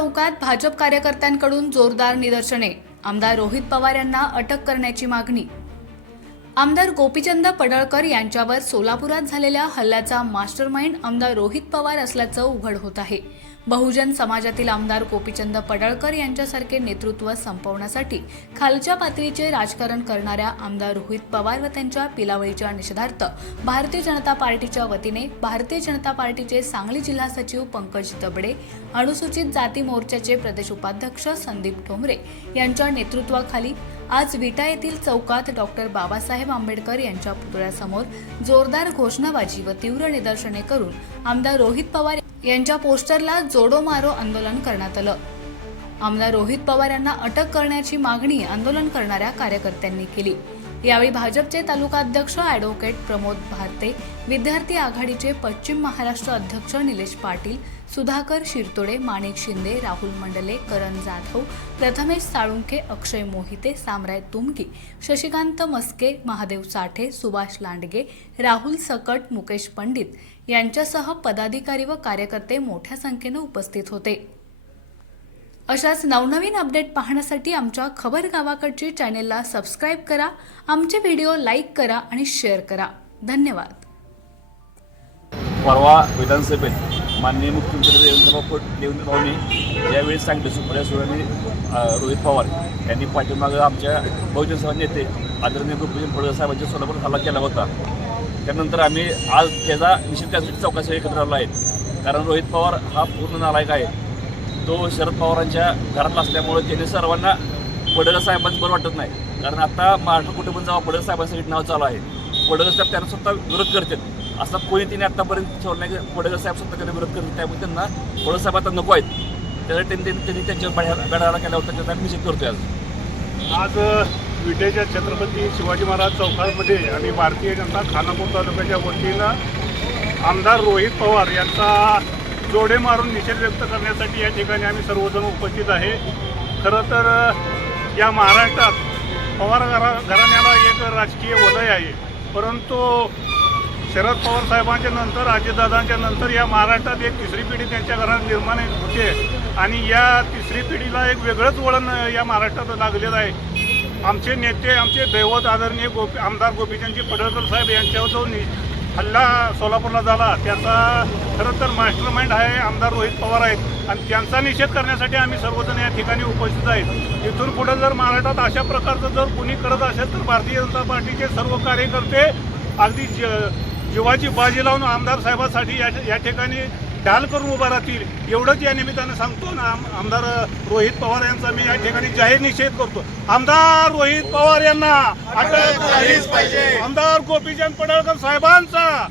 चौकात भाजप कार्यकर्त्यांकडून जोरदार निदर्शने. आमदार रोहित पवार यांना अटक करण्याची मागणी. आमदार गोपीचंद पडळकर यांच्यावर सोलापुरात झालेल्या हल्ल्याचा मास्टरमाइंड आमदार रोहित पवार असल्याचं उघड होत आहे. बहुजन समाजातील आमदार गोपीचंद पडळकर यांच्यासारखे नेतृत्व संपवण्यासाठी खालच्या पातळीचे राजकारण करणाऱ्या आमदार रोहित पवार व त्यांच्या पिलावळीच्या निषेधार्थ भारतीय जनता पार्टीच्या वतीने भारतीय जनता पार्टीचे सांगली जिल्हा सचिव पंकज दबडे अनुसूचित जाती मोर्चाचे प्रदेश उपाध्यक्ष संदीप ठोंबरे यांच्या नेतृत्वाखाली आज विटा येथील चौकात डॉक्टर बाबासाहेब आंबेडकर यांच्या पुतळ्यासमोर जोरदार घोषणाबाजी व तीव्र निदर्शने करून आमदार रोहित पवार यांच्या पोस्टरला जोडो मारो आंदोलन करण्यात आलं. आमदार रोहित पवार यांना अटक करण्याची मागणी आंदोलन करणाऱ्या कार्यकर्त्यांनी केली. यावेळी भाजपचे तालुकाध्यक्ष अॅडव्होकेट प्रमोद भारते विद्यार्थी आघाडीचे पश्चिम महाराष्ट्र अध्यक्ष निलेश पाटील सुधाकर शिरतोडे माणिक शिंदे राहुल मंडले करण जाधव प्रथमेश साळुंखे अक्षय मोहिते सामराय तुमकी शशिकांत मस्के महादेव साठे सुभाष लांडगे राहुल सकट मुकेश पंडित यांच्यासह पदाधिकारी व कार्यकर्ते मोठ्या संख्येनं उपस्थित होते. अशाच नवनवीन अपडेट पाहण्यासाठी आमच्या खबर गावाकडची चॅनेलला सबस्क्राईब करा आमचे व्हिडिओ लाईक करा आणि शेअर करा. धन्यवाद. परवा विधानसभेत माननीय मुख्यमंत्री देवेंद्र फड देवेंद्र भाऊनी यावेळी सांगितलं सुप्रिया सुळे आणि रोहित पवार यांनी पाठीमागं आमच्या बहुजन समाज नेते आदरणीय गोपीचंद फडणवीस साहेबांच्या सोलापूर हल्ला केला होता. त्यानंतर आम्ही आज त्याचा निश्चित त्यासाठी चौकशी एकत्र आलो आहे. कारण रोहित पवार हा पूर्ण नालायक आहे. तो शरद पवारांच्या घरातला असल्यामुळे त्याने सर्वांना पडळकर साहेबांचं बरं वाटत नाही. कारण आता महाराष्ट्र कुठे पण जावा साहेबांसाठी नाव चालू आहे पडळकर साहेब त्यांना स्वतः विरोध करतात. असं कोणी तिने आतापर्यंत ठेवलं नाही की साहेब स्वतः विरोध करत त्यामुळे त्यांना पडळकर साहेब आता नको आहेत. त्यासाठी त्यांनी त्यांनी- त्यांनी त्यांच्या बड्या केला होता त्याचा आम्ही निषेध करतोय आज. आज विटेच्या छत्रपती शिवाजी महाराज चौकामध्ये आणि भारतीय जनता खानापूर तालुक्याच्या वतीनं आमदार रोहित पवार यांचा जोडे मारून निषेध व्यक्त करण्यासाठी या ठिकाणी आम्ही सर्वजण उपस्थित आहे. खरं तर या महाराष्ट्रात पवार घरा घराण्याला एक राजकीय वलय आहे. परंतु शरद पवार साहेबांच्या नंतर अजितदादांच्या नंतर या महाराष्ट्रात एक तिसरी पिढी त्यांच्या घरात निर्माण होते. आणि या तिसरी पिढीला एक वेगळंच वळण या महाराष्ट्रात लागलेलं आहे. आमचे नेते आमचे दैवत आदरणीय गोपी आमदार गोपीचंदजी पडळकर साहेब यांच्यावर जो हल्ला सोलापूरला झाला त्याचा खरं तर मास्टर माइंड आहे आमदार रोहित पवार आहेत. आणि त्यांचा निषेध करण्यासाठी आम्ही सर्वजण या ठिकाणी उपस्थित आहेत. इथून पुढे जर महाराष्ट्रात अशा प्रकारचं जर कुणी करत असेल तर भारतीय जनता पार्टीचे सर्व कार्यकर्ते अगदी ज जीवाची बाजी लावून आमदार साहेबांसाठी या या ठिकाणी ढाल करून उभा राहतील एवढंच या निमित्तानं सांगतो ना आम- आमदार रोहित पवार यांचा मी या ठिकाणी जाहीर निषेध करतो. आमदार रोहित पवार यांना अटक झालीच पाहिजे. आमदार गोपीचंद पडळकर साहेबांचा.